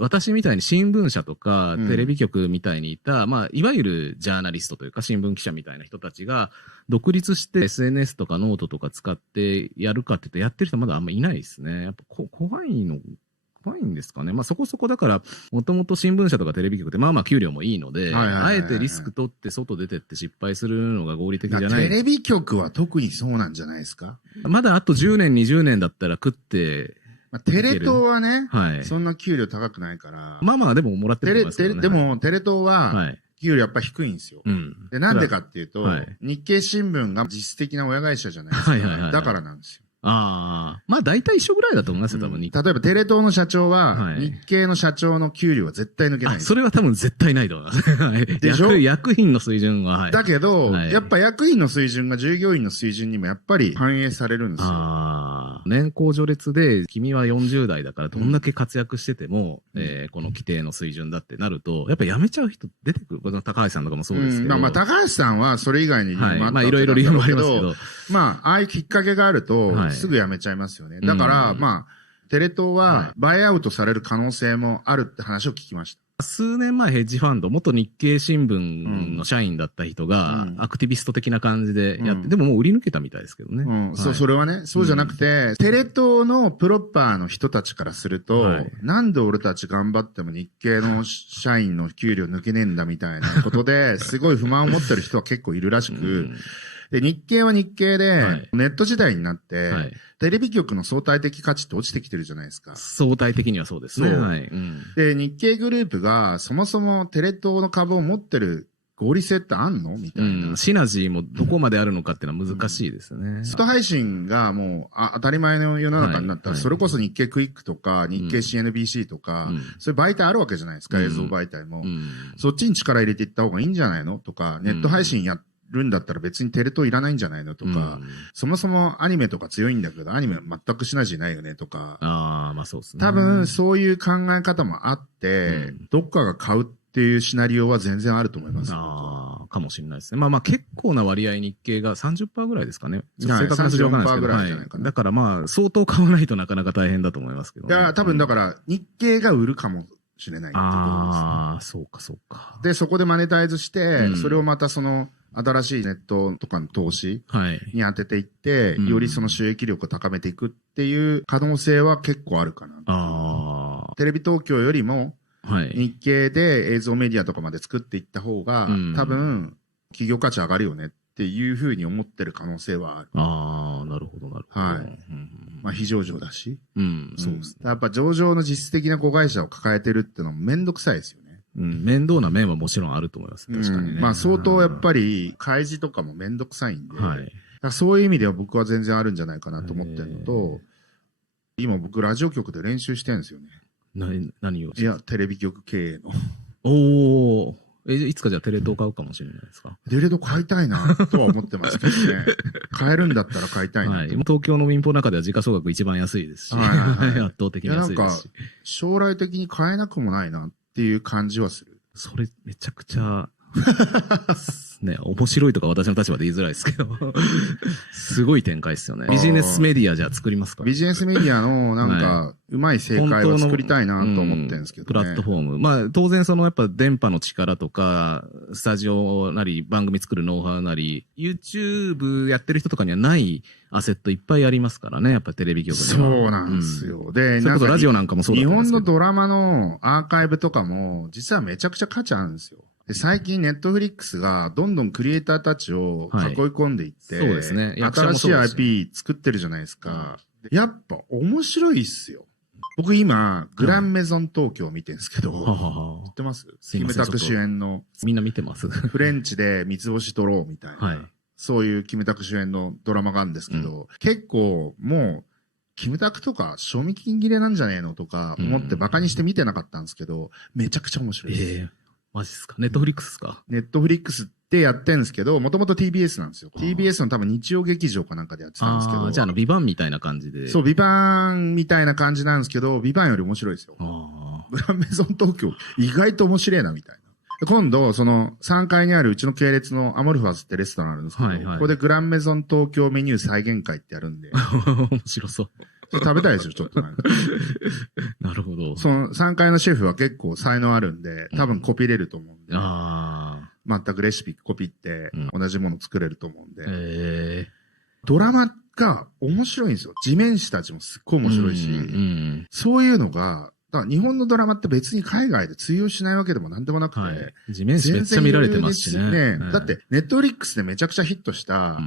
私みたいに新聞社とかテレビ局みたいにいた、まあ、いわゆるジャーナリストというか新聞記者みたいな人たちが独立して SNS とかノートとか使ってやるかって言うとやってる人まだあんまいないですね。やっぱ怖いんですかね。まあそこそこだから、もともと新聞社とかテレビ局ってまあまあ給料もいいので、あえてリスク取って外出てって失敗するのが合理的じゃない。テレビ局は特にそうなんじゃないですか。まだあと10年、20年だったら食って、テレ東はね、はい、そんな給料高くないから。まあまあでももらってると思いますけどね。でもテレ東は、給料やっぱ低いんですよ。で、なんでかっていうと、日経新聞が実質的な親会社じゃないですか。だからなんですよ。ああ。まあ大体一緒ぐらいだと思いますよ、多分。例えばテレ東の社長は、日経の社長の給料は絶対抜けない。それは多分絶対ないと思います。でしょ？役員の水準は、だけど、やっぱ役員の水準が従業員の水準にもやっぱり反映されるんですよ。年功序列で、君は40代だからどんだけ活躍してても、この規定の水準だってなると、やっぱ辞めちゃう人出てくる。この高橋さんとかもそうですけど。まあ高橋さんはそれ以外に理由もあったまあいろいろ理由もありますけど。まあ、ああいうきっかけがあると、すぐ辞めちゃいますよね。だから、まあ、テレ東は、バイアウトされる可能性もあるって話を聞きました。数年前ヘッジファンド、元日経新聞の社員だった人が、アクティビスト的な感じでやって、でももう売り抜けたみたいですけどね。それはね、そうじゃなくて、テレ東のプロッパーの人たちからすると、なんで俺たち頑張っても日経の社員の給料抜けねえんだみたいなことで、すごい不満を持ってる人は結構いるらしく、で、日経は日経で、ネット時代になって、テレビ局の相対的価値って落ちてきてるじゃないですか。相対的にはそうですね。で、日経グループがそもそもテレ東の株を持ってる合理性ってあんのみたいな。シナジーもどこまであるのかっていうのは難しいですね。ネット配信がもう当たり前の世の中になったら、それこそ日経クイックとか、日経 CNBC とか、そういう媒体あるわけじゃないですか、映像媒体も。そっちに力入れていった方がいいんじゃないのとか、ネット配信やるんだったら別にテレ東いらないんじゃないのとか、そもそもアニメとか強いんだけど、アニメ全くシナジーないよねとか。まあそうですね。多分そういう考え方もあって、どっかが買うっていうシナリオは全然あると思います。かもしれないですね。まあ結構な割合日経が 30% ぐらいですかね。正確な数字わかんないですけど。ぐらいじゃないかな。だからまあ相当買わないとなかなか大変だと思いますけど。いや、多分だから日経が売るかもしれないってことです、そうかそうか。で、そこでマネタイズして、それをまたその、新しいネットとかの投資に当てていって、よりその収益力を高めていくっていう可能性は結構あるかな。テレビ東京よりも、日経で映像メディアとかまで作っていった方が、多分、企業価値上がるよねっていうふうに思ってる可能性はある。なるほど、なるほど。まあ、非上場だし。そうですね。やっぱ上場の実質的な子会社を抱えてるってのもめんどくさいですよね。面倒な面はもちろんあると思います。確かにね。まあ相当やっぱり開示とかもめんどくさいんで、そういう意味では僕は全然あるんじゃないかなと思ってるのと、今僕ラジオ局で練習してるんですよね。何を？いや、テレビ局経営の。いつかじゃあテレ東買うかもしれないですか？テレ東買いたいなとは思ってますけどね。買えるんだったら買いたいな。東京の民放の中では時価総額一番安いですし、圧倒的に安いですし。なんか将来的に買えなくもないなっていう感じはする。それめちゃくちゃね、面白いとか私の立場で言いづらいですけどすごい展開ですよね。ビジネスメディアじゃあ作りますか？ビジネスメディアのなんか、うまい正解を作りたいなと思ってるんですけどね。プラットフォーム。まあ当然そのやっぱ電波の力とか、スタジオなり番組作るノウハウなり、YouTube やってる人とかにはないアセットいっぱいありますからね、やっぱテレビ局では。そうなんですよ。で、それこそラジオなんかもそうだと思いますけど。日本のドラマのアーカイブとかも、実はめちゃくちゃ価値あるんですよ。で最近ネットフリックスがどんどんクリエイターたちを囲い込んでいって、そうですね。新しい IP 作ってるじゃないですか。やっぱ面白いっすよ。僕今、グランメゾン東京を見てるんですけど、知ってます？キムタク主演の。みんな見てます。フレンチで三つ星取ろうみたいな。そういうキムタク主演のドラマがあるんですけど、結構もう、キムタクとか賞味期限切れなんじゃねえのとか思ってバカにして見てなかったんですけど、めちゃくちゃ面白いです。マジっすか？ネットフリックスですか？ネットフリックスってやってんですけど、もともと TBS なんですよ。TBS の多分日曜劇場かなんかでやってたんですけど。じゃあビバンみたいな感じで。そう、ビバンみたいな感じなんですけど、ビバンより面白いですよ。グランメゾン東京、意外と面白いなみたいな。今度、その3階にあるうちの系列のアモルファスってレストランあるんですけど、ここでグランメゾン東京メニュー再現会ってやるんで。面白そう。食べたいですよ、ちょっとなんか。なるほど。その3階のシェフは結構才能あるんで、多分コピれると思うんで。全くレシピコピって同じもの作れると思うんで。ドラマが面白いんですよ。地面師たちもすっごい面白いし、そういうのが、だから日本のドラマって別に海外で通用しないわけでもなんでもなくて、地面師めっちゃ見られてますしね。だって、ネットフリックスでめちゃくちゃヒットした、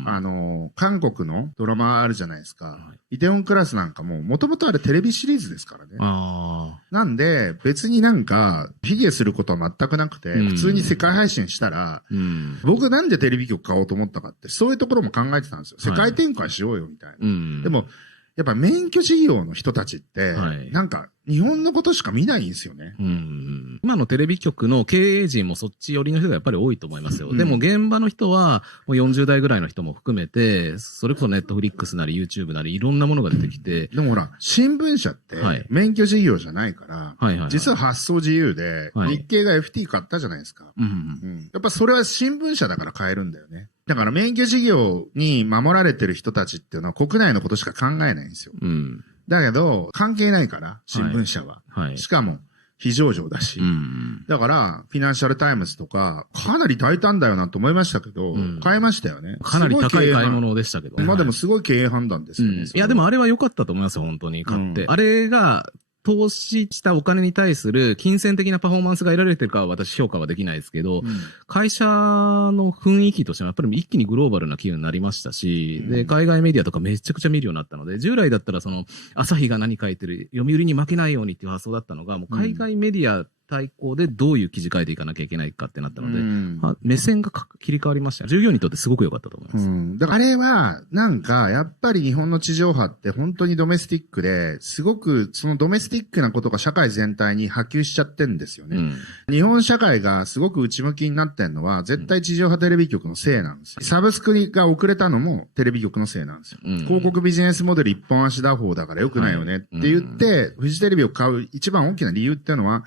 韓国のドラマあるじゃないですか。イテウォンクラスなんかもともとあれテレビシリーズですからね。なんで、別になんか、卑下することは全くなくて、普通に世界配信したら、僕なんでテレビ局買おうと思ったかって、そういうところも考えてたんですよ。世界展開しようよ、みたいな。でも、やっぱ免許事業の人たちって、なんか、日本のことしか見ないんですよね。今のテレビ局の経営陣もそっち寄りの人がやっぱり多いと思いますよ。でも現場の人は、もう40代ぐらいの人も含めて、それこそネットフリックスなり YouTube なりいろんなものが出てきて。でもほら、新聞社って、免許事業じゃないから、実は発送自由で、日経が FT 買ったじゃないですか。やっぱそれは新聞社だから買えるんだよね。だから免許事業に守られてる人たちっていうのは国内のことしか考えないんですよ。だけど、関係ないから、新聞社は。しかも、非上場だし。だから、フィナンシャルタイムズとか、かなり大胆だよなと思いましたけど、買いましたよね。かなり高い買い物でしたけど。まあでもすごい経営判断ですよね。いやでもあれは良かったと思いますよ、本当に買って。あれが、投資したお金に対する金銭的なパフォーマンスが得られてるかは私評価はできないですけど、会社の雰囲気としてはやっぱり一気にグローバルな企業になりましたし、で、海外メディアとかめちゃくちゃ見るようになったので、従来だったらその、朝日が何書いてる、読売に負けないようにっていう発想だったのが、もう海外メディア対抗でどういう記事書いていかなきゃいけないかってなったので、目線が切り替わりましたね。従業員にとってすごく良かったと思います。だからあれは、なんか、やっぱり日本の地上波って本当にドメスティックで、すごくそのドメスティックなことが社会全体に波及しちゃってんですよね。日本社会がすごく内向きになってんのは、絶対地上波テレビ局のせいなんですよ。サブスクが遅れたのもテレビ局のせいなんですよ。広告ビジネスモデル一本足打法だから良くないよねって言って、フジテレビを買う一番大きな理由っていうのは、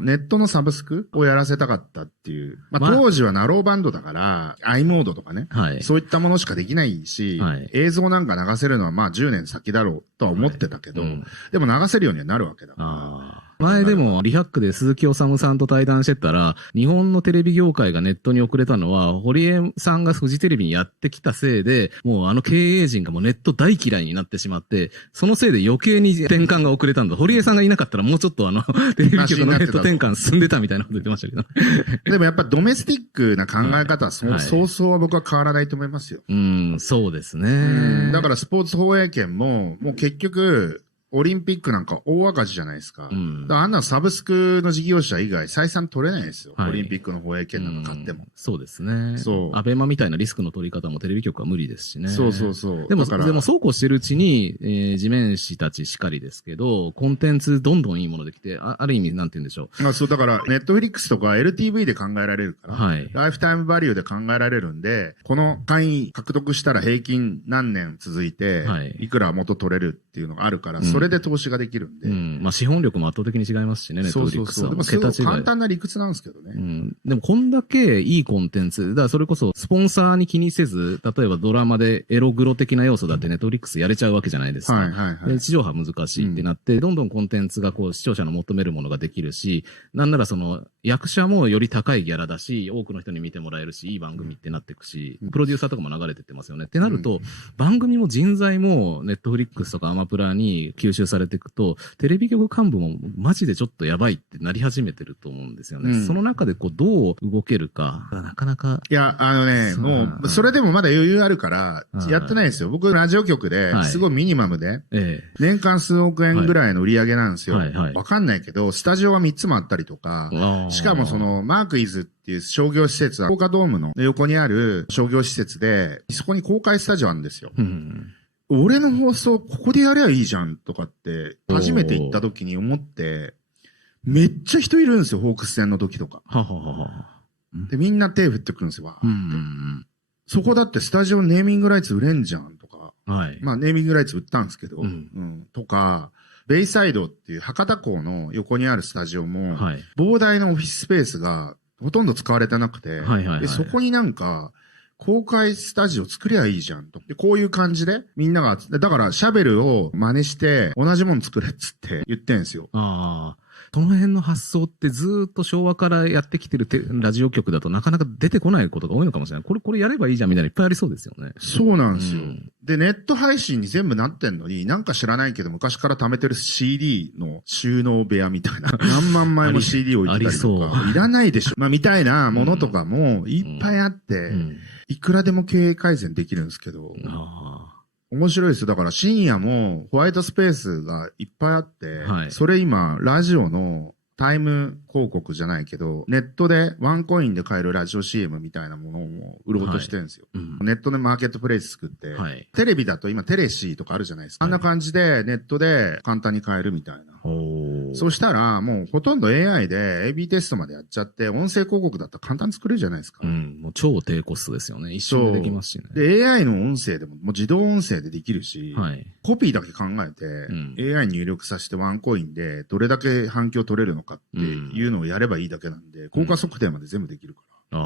ネットのサブスクをやらせたかったっていう。まあ、当時はナローバンドだから、i モードとかね。そういったものしかできないし、映像なんか流せるのはまあ10年先だろうとは思ってたけど、でも流せるようにはなるわけだから。前でもリハックで鈴木おさむさんと対談してたら、日本のテレビ業界がネットに遅れたのは、堀江さんがフジテレビにやってきたせいで、もうあの経営陣がもうネット大嫌いになってしまって、そのせいで余計に転換が遅れたんだ。堀江さんがいなかったらもうちょっとテレビ局のネット転換進んでたみたいなこと言ってましたけど。でもやっぱドメスティックな考え方はそうそうは僕は変わらないと思いますよ。そうですね。だからスポーツ放映権も、もう結局、オリンピックなんか大赤字じゃないですか。だからあんなサブスクの事業者以外採算取れないですよ。オリンピックの放映権なんか買っても。そうですね。アベマみたいなリスクの取り方もテレビ局は無理ですしね。そう。でもそうこうしてるうちに、地面師たちしかりですけど、コンテンツどんどんいいものできて、ある意味なんて言うんでしょう。そう、だから、ネットフリックスとか LTV で考えられるから、ライフタイムバリューで考えられるんで、この会員獲得したら平均何年続いて、いくら元取れるっていうのがあるから、それで投資ができるんで。まあ資本力も圧倒的に違いますしね、ネットフリックスは。でもすごい簡単な理屈なんですけどね。でもこんだけいいコンテンツ、だからそれこそスポンサーに気にせず、例えばドラマでエログロ的な要素だってネットフリックスやれちゃうわけじゃないですか。で地上波難しいってなって、どんどんコンテンツがこう視聴者の求めるものができるし、なんならその役者もより高いギャラだし、多くの人に見てもらえるし、いい番組ってなっていくし、プロデューサーとかも流れてってますよね。ってなると、番組も人材もネットフリックスとかアマプラに吸収されていくと、テレビ局幹部もマジでちょっとやばいってなり始めてると思うんですよね。その中でこうどう動けるか、なかなか。いや、もう、それでもまだ余裕あるから、やってないですよ。僕、ラジオ局で、すごいミニマムで、年間数億円ぐらいの売り上げなんですよ。わかんないけど、スタジオは3つもあったりとか、しかもその、マークイズっていう商業施設は、福岡ドームの横にある商業施設で、そこに公開スタジオあるんですよ。俺の放送ここでやればいいじゃんとかって初めて行った時に思って、めっちゃ人いるんですよ、ホークス戦の時とか。で、みんな手振ってくるんですよ。そこだってスタジオネーミングライツ売れんじゃんとか。まあネーミングライツ売ったんですけど、とか、ベイサイドっていう博多港の横にあるスタジオも、膨大なオフィススペースがほとんど使われてなくて、でそこになんか、公開スタジオ作りゃいいじゃんと。で、こういう感じで、みんなが、だからシャベルを真似して、同じもの作れっつって言ってんすよ。ああ。その辺の発想ってずーっと昭和からやってきてるラジオ局だとなかなか出てこないことが多いのかもしれない。これやればいいじゃんみたいなのいっぱいありそうですよね。そうなんですよ。で、ネット配信に全部なってんのに、なんか知らないけど昔から貯めてる CD の収納部屋みたいな。何万枚も CD 置いてたりとか。いらないでしょ。まあ、みたいなものとかもいっぱいあって、いくらでも経営改善できるんですけど。面白いですよ。だから深夜もホワイトスペースがいっぱいあって、それ今、ラジオのタイム広告じゃないけど、ネットでワンコインで買えるラジオ CM みたいなものを売ろうとしてるんですよ。ネットでマーケットプレイス作って、テレビだと今テレシーとかあるじゃないですか。あんな感じでネットで簡単に買えるみたいな。そうしたらもうほとんど AI で AB テストまでやっちゃって、音声広告だったら簡単に作れるじゃないですか。もう超低コストですよね。一瞬でできますしね。で、AI の音声でももう自動音声でできるし、コピーだけ考えて、AI 入力させてワンコインでどれだけ反響取れるのかっていうのをやればいいだけなんで、効果測定まで全部できるから。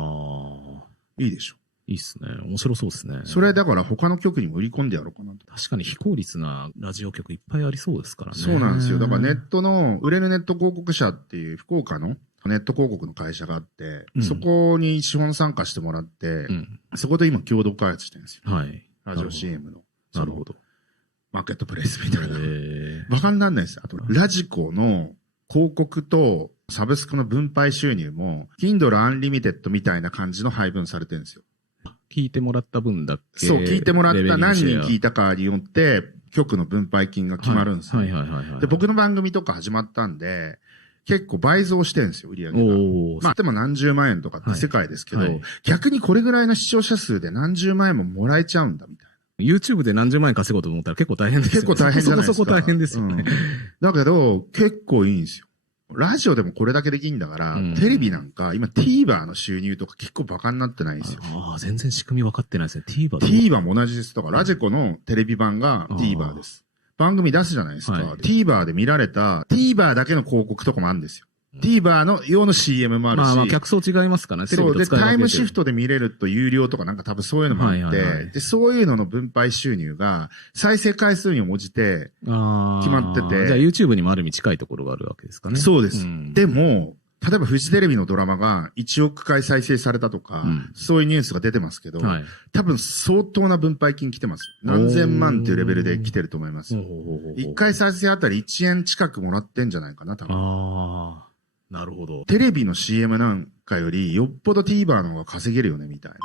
いいでしょ。いいっすね。面白そうですね。それだから他の局にも売り込んでやろうかなと。確かに非効率なラジオ局いっぱいありそうですからね。そうなんですよ。だからネットの、売れるネット広告社っていう福岡のネット広告の会社があって、そこに資本参加してもらって、そこで今共同開発してるんですよ。ラジオ CM の。なるほど。マーケットプレイスみたいな。バカになんないですよ。あと、ラジコの広告とサブスクの分配収入も、Kindle Unlimited みたいな感じの配分されてるんですよ。聞いてもらった分だけ。そう、聞いてもらった何人聞いたかによって、局の分配金が決まるんですよ。で、僕の番組とか始まったんで、結構倍増してるんですよ、売り上げが。まあ、でも何十万円とかって世界ですけど、逆にこれぐらいの視聴者数で何十万円ももらえちゃうんだみたいな。YouTube で何十万円稼ごうと思ったら結構大変ですよね。結構大変じゃないですか。そこ大変ですよね。だけど、結構いいんですよ。ラジオでもこれだけできんだから、テレビなんか、今 TVer の収入とか結構バカになってないんですよ。全然仕組み分かってないですね。TVer も同じです。だからラジコのテレビ版が TVer です。番組出すじゃないですか。TVer で見られた、TVer だけの広告とかもあるんですよ。TVer の用の CM もあるし。まあ客層違いますからね。そう。で、タイムシフトで見れると有料とかなんか多分そういうのもあって、で、そういうのの分配収入が再生回数に応じて決まってて。じゃあ YouTube にもある意味近いところがあるわけですかね。そうです。でも、例えばフジテレビのドラマが1億回再生されたとか、そういうニュースが出てますけど、多分相当な分配金来てますよ。何千万っていうレベルで来てると思いますよ。1回再生あたり1円近くもらってんじゃないかな、多分。なるほど。テレビの CM なんかよりよっぽど TVer の方が稼げるよね、みたいな。